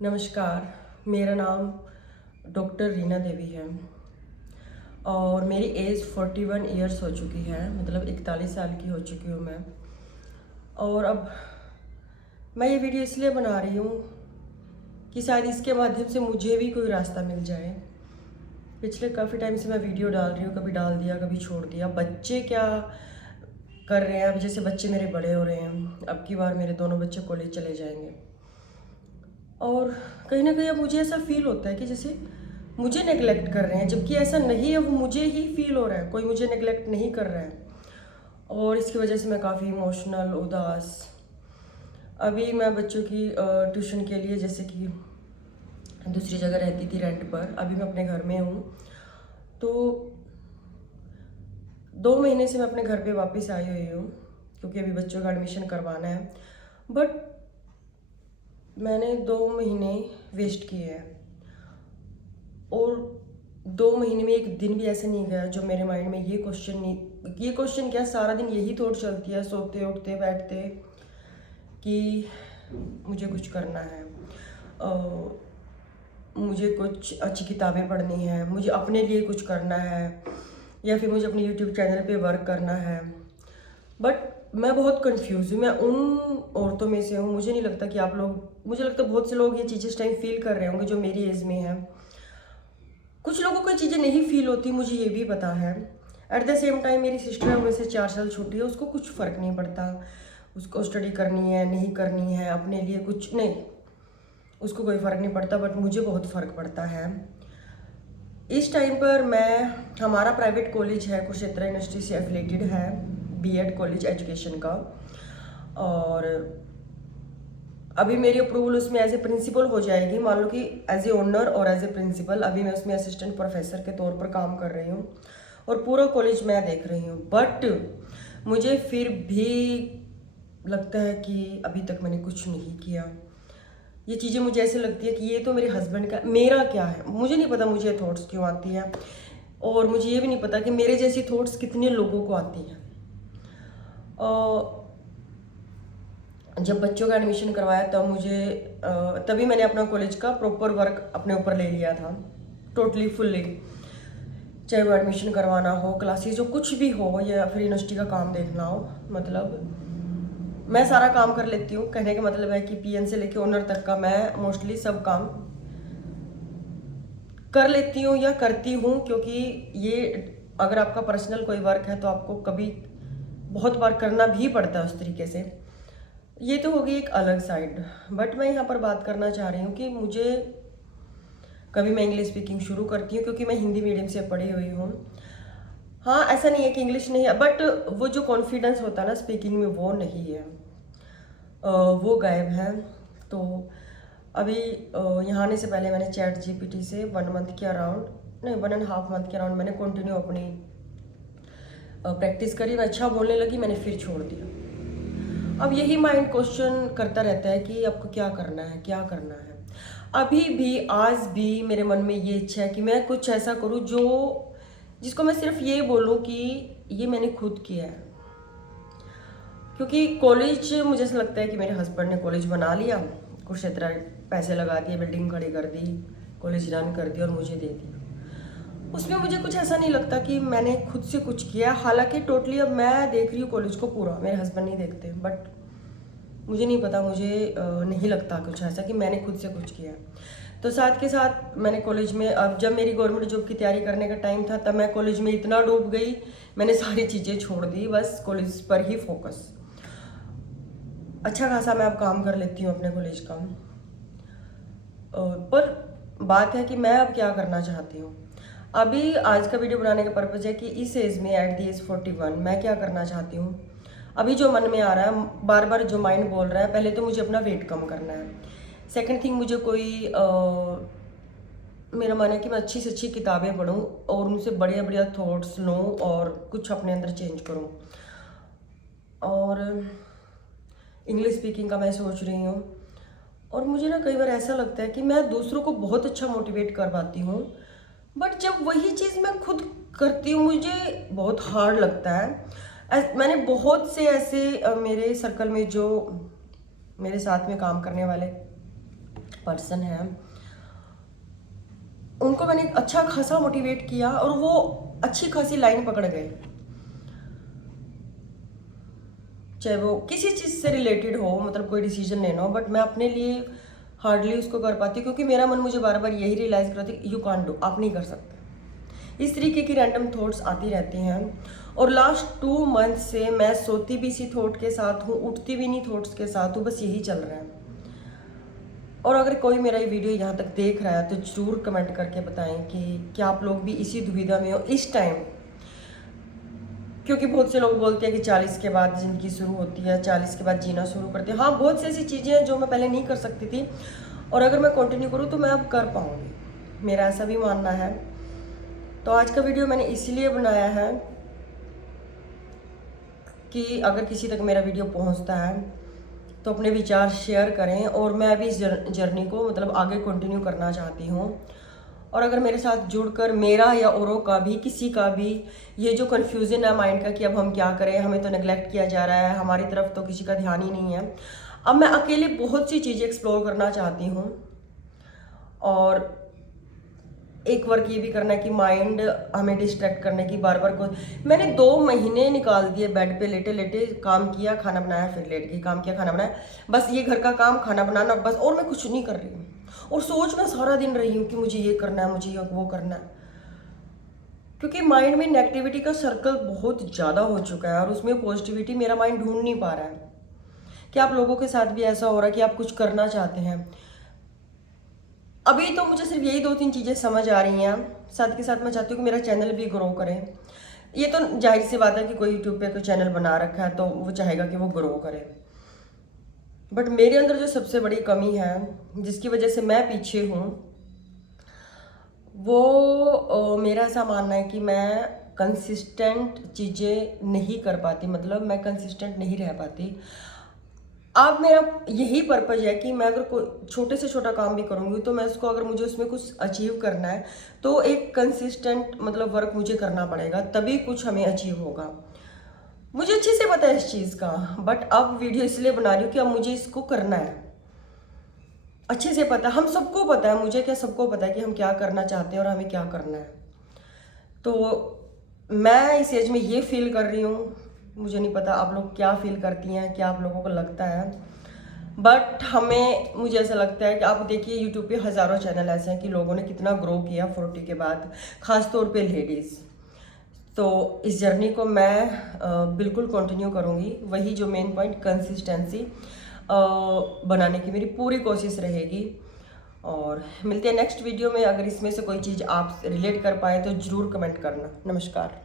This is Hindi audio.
नमस्कार, मेरा नाम डॉक्टर रीना देवी है और मेरी एज 41 ईयर्स हो चुकी है, मतलब 41 साल की हो चुकी हूँ मैं। और अब मैं ये वीडियो इसलिए बना रही हूँ कि शायद इसके माध्यम से मुझे भी कोई रास्ता मिल जाए। पिछले काफ़ी टाइम से मैं वीडियो डाल रही हूँ, कभी डाल दिया कभी छोड़ दिया। बच्चे क्या कर रहे हैं, अब जैसे बच्चे मेरे बड़े हो रहे हैं, अब की बार मेरे दोनों बच्चे कॉलेज चले जाएंगे और कहीं ना कहीं अब मुझे ऐसा फील होता है कि जैसे मुझे नेगलेक्ट कर रहे हैं, जबकि ऐसा नहीं है। वो मुझे ही फील हो रहा है, कोई मुझे नेगलेक्ट नहीं कर रहा है। और इसकी वजह से मैं काफ़ी इमोशनल, उदास। अभी मैं बच्चों की ट्यूशन के लिए जैसे कि दूसरी जगह रहती थी रेंट पर, अभी मैं अपने घर में हूँ। तो 2 महीने से मैं अपने घर पे वापस आई हुई हूँ क्योंकि अभी बच्चों का एडमिशन करवाना है। बट मैंने 2 महीने वेस्ट किए हैं और 2 महीने में एक दिन भी ऐसे नहीं गया जो मेरे माइंड में ये क्वेश्चन क्या, सारा दिन यही थॉट चलती है, सोते उठते बैठते, कि मुझे कुछ करना है, मुझे कुछ अच्छी किताबें पढ़नी है, मुझे अपने लिए कुछ करना है, या फिर मुझे अपने यूट्यूब चैनल पे वर्क करना है। बट मैं बहुत कंफ्यूज हूँ। मैं उन औरतों में से हूँ, मुझे नहीं लगता कि आप लोग, मुझे लगता है बहुत से लोग ये चीज़ें इस टाइम फील कर रहे होंगे जो मेरी एज में है। कुछ लोगों को ये चीज़ें नहीं फील होती, मुझे ये भी पता है। एट द सेम टाइम मेरी सिस्टर है, वैसे 4 साल छोटी है, उसको कुछ फ़र्क नहीं पड़ता। उसको स्टडी करनी है नहीं करनी है, अपने लिए कुछ नहीं, उसको कोई फ़र्क नहीं पड़ता। बट मुझे बहुत फ़र्क पड़ता है। इस टाइम पर हमारा प्राइवेट कॉलेज है, कुरुक्षेत्र यूनिवर्सिटी से एफिलेटेड है, बीएड कॉलेज एजुकेशन का। और अभी मेरी अप्रूवल उसमें एज ए प्रिंसिपल हो जाएगी। मान लो कि एज ए ओनर और एज ए प्रिंसिपल अभी मैं उसमें असिस्टेंट प्रोफेसर के तौर पर काम कर रही हूँ और पूरा कॉलेज मैं देख रही हूँ। बट मुझे फिर भी लगता है कि अभी तक मैंने कुछ नहीं किया। ये चीज़ें मुझे ऐसे लगती है कि ये तो मेरे हस्बैंड का, मेरा क्या है मुझे नहीं पता मुझे थॉट्स क्यों आती है। और मुझे ये भी नहीं पता कि मेरे जैसी थॉट्स कितने लोगों को आती हैं। जब बच्चों का एडमिशन करवाया तब तभी मैंने अपना कॉलेज का प्रॉपर वर्क अपने ऊपर ले लिया था, टोटली फुल्ली। चाहे वो एडमिशन करवाना हो, क्लासेस जो कुछ भी हो, या फिर यूनिवर्सिटी का काम देखना हो, मतलब मैं सारा काम कर लेती हूँ। कहने का मतलब है कि पीएन से लेके ओनर तक का मैं मोस्टली सब काम कर लेती हूँ या करती हूँ। क्योंकि ये अगर आपका पर्सनल कोई वर्क है तो आपको कभी बहुत बार करना भी पड़ता है उस तरीके से। ये तो होगी एक अलग साइड। बट मैं यहाँ पर बात करना चाह रही हूँ कि मुझे कभी मैं इंग्लिश स्पीकिंग शुरू करती हूँ क्योंकि मैं हिंदी मीडियम से पढ़ी हुई हूँ। हाँ, ऐसा नहीं है कि इंग्लिश नहीं है, बट वो जो कॉन्फिडेंस होता है ना स्पीकिंग में, वो नहीं है, वो गायब है। तो अभी यहाँ आने से पहले मैंने चैट जीपीटी से 1 मंथ के अराउंड, नहीं 1.5 मंथ के अराउंड मैंने कंटिन्यू अपनी प्रैक्टिस करी। मैं अच्छा बोलने लगी, मैंने फिर छोड़ दिया। अब यही माइंड क्वेश्चन करता रहता है कि आपको क्या करना है, क्या करना है। अभी भी, आज भी मेरे मन में ये इच्छा है कि मैं कुछ ऐसा करूं जिसको मैं सिर्फ ये बोलूं कि ये मैंने खुद किया है। क्योंकि कॉलेज, मुझे ऐसा लगता है कि मेरे हस्बैंड ने कॉलेज बना लिया, कुरुक्षेत्र पैसे लगा दिए, बिल्डिंग खड़ी कर दी, कॉलेज रन कर दिया और मुझे दे दिया। उसमें मुझे कुछ ऐसा नहीं लगता कि मैंने खुद से कुछ किया। हालांकि टोटली अब मैं देख रही हूँ कॉलेज को पूरा, मेरे हस्बैंड नहीं देखते। बट मुझे नहीं पता, मुझे नहीं लगता कुछ ऐसा कि मैंने खुद से कुछ किया। तो साथ के साथ मैंने कॉलेज में, अब जब मेरी गवर्नमेंट जॉब की तैयारी करने का टाइम था तब मैं कॉलेज में इतना डूब गई, मैंने सारी चीज़ें छोड़ दी, बस कॉलेज पर ही फोकस। अच्छा खासा मैं अब काम कर लेती हूँ अपने कॉलेज का। पर बात है कि मैं अब क्या करना चाहती हूँ। अभी आज का वीडियो बनाने का पर्पज़ है कि इस एज में, एट द एज 41, मैं क्या करना चाहती हूँ। अभी जो मन में आ रहा है, बार बार जो माइंड बोल रहा है, पहले तो मुझे अपना वेट कम करना है। सेकंड थिंग, मुझे मेरा मन है कि मैं अच्छी से अच्छी किताबें पढूं और उनसे बढ़िया बढ़िया थॉट्स लूँ और कुछ अपने अंदर चेंज करूँ। और इंग्लिश स्पीकिंग का मैं सोच रही हूँ। और मुझे ना कई बार ऐसा लगता है कि मैं दूसरों को बहुत अच्छा मोटिवेट कर पाती हूँ, बट जब वही चीज़ मैं खुद करती हूँ मुझे बहुत हार्ड लगता है। मैंने बहुत से ऐसे मेरे सर्कल में जो मेरे साथ में काम करने वाले पर्सन है, उनको मैंने अच्छा खासा मोटिवेट किया और वो अच्छी खासी लाइन पकड़ गए, चाहे वो किसी चीज़ से रिलेटेड हो, मतलब कोई डिसीजन लेना हो, बट मैं अपने लिए हार्डली उसको कर पाती, क्योंकि मेरा मन मुझे बार बार यही रियलाइज़ कराती है, यू कांट डू, आप नहीं कर सकते। इस तरीके की रैंडम थॉट्स आती रहती हैं। और लास्ट 2 मंथ से मैं सोती भी इसी थॉट के साथ हूँ, उठती भी नहीं थॉट्स के साथ हूँ, बस यही चल रहा है। और अगर कोई मेरा ये वीडियो यहाँ तक देख रहा है तो ज़रूर कमेंट करके बताएं कि क्या आप लोग भी इसी दुविधा में हो इस टाइम, क्योंकि बहुत से लोग बोलते हैं कि 40 के बाद ज़िंदगी शुरू होती है, 40 के बाद जीना शुरू करते हैं। हाँ, बहुत सी ऐसी चीज़ें हैं जो मैं पहले नहीं कर सकती थी, और अगर मैं कंटिन्यू करूँ तो मैं अब कर पाऊँगी, मेरा ऐसा भी मानना है। तो आज का वीडियो मैंने इसीलिए बनाया है कि अगर किसी तक मेरा वीडियो पहुंचता है तो अपने विचार शेयर करें, और मैं अभी इस जर्नी को मतलब आगे कंटिन्यू करना चाहती हूँ। और अगर मेरे साथ जुड़कर मेरा या औरों का भी, किसी का भी ये जो कन्फ्यूज़न है माइंड का कि अब हम क्या करें, हमें तो नेगलेक्ट किया जा रहा है, हमारी तरफ तो किसी का ध्यान ही नहीं है, अब मैं अकेले बहुत सी चीज़ें एक्सप्लोर करना चाहती हूँ। और एक वर्क ये भी करना है कि माइंड हमें डिस्ट्रैक्ट करने की बार बार को, मैंने 2 महीने निकाल दिए बेड पे लेटे लेटे, काम किया खाना बनाया, फिर लेट गई, काम किया खाना बनाया, बस ये घर का काम खाना बनाना बस, और मैं कुछ नहीं कर रही हूँ। और सोच मैं सारा दिन रही हूँ कि मुझे ये करना है, मुझे वो करना है, क्योंकि माइंड में नेगेटिविटी का सर्कल बहुत ज़्यादा हो चुका है और उसमें पॉजिटिविटी मेरा माइंड ढूंढ नहीं पा रहा है। क्या आप लोगों के साथ भी ऐसा हो रहा है कि आप कुछ करना चाहते हैं? अभी तो मुझे सिर्फ यही 2-3 चीज़ें समझ आ रही हैं, साथ के साथ मैं चाहती हूँ कि मेरा चैनल भी ग्रो करे। ये तो जाहिर सी बात है कि कोई यूट्यूब पे कोई चैनल बना रखा है तो वो चाहेगा कि वो ग्रो करे, बट मेरे अंदर जो सबसे बड़ी कमी है जिसकी वजह से मैं पीछे हूँ, वो मेरा ऐसा मानना है कि मैं कंसिस्टेंट चीज़ें नहीं कर पाती, मतलब मैं कंसिस्टेंट नहीं रह पाती। अब मेरा यही पर्पज़ है कि मैं अगर कोई छोटे से छोटा काम भी करूँगी तो मैं उसको, अगर मुझे उसमें कुछ अचीव करना है तो एक कंसिस्टेंट मतलब वर्क मुझे करना पड़ेगा, तभी कुछ हमें अचीव होगा। मुझे अच्छे से पता है इस चीज़ का, बट अब वीडियो इसलिए बना रही हूँ कि अब मुझे इसको करना है। अच्छे से पता है, हम सबको पता है, मुझे क्या सबको पता है कि हम क्या करना चाहते हैं और हमें क्या करना है। तो मैं इस एज में ये फील कर रही हूँ, मुझे नहीं पता आप लोग क्या फील करती हैं, क्या आप लोगों को लगता है, बट हमें, मुझे ऐसा लगता है कि आप देखिए यूट्यूब पे हज़ारों चैनल ऐसे हैं कि लोगों ने कितना ग्रो किया 40 के बाद, ख़ास तौर पे लेडीज़। तो इस जर्नी को मैं बिल्कुल कंटिन्यू करूँगी, वही जो मेन पॉइंट कंसिस्टेंसी बनाने की मेरी पूरी कोशिश रहेगी। और मिलते हैं नेक्स्ट वीडियो में। अगर इसमें से कोई चीज़ आप रिलेट कर पाए तो ज़रूर कमेंट करना। नमस्कार।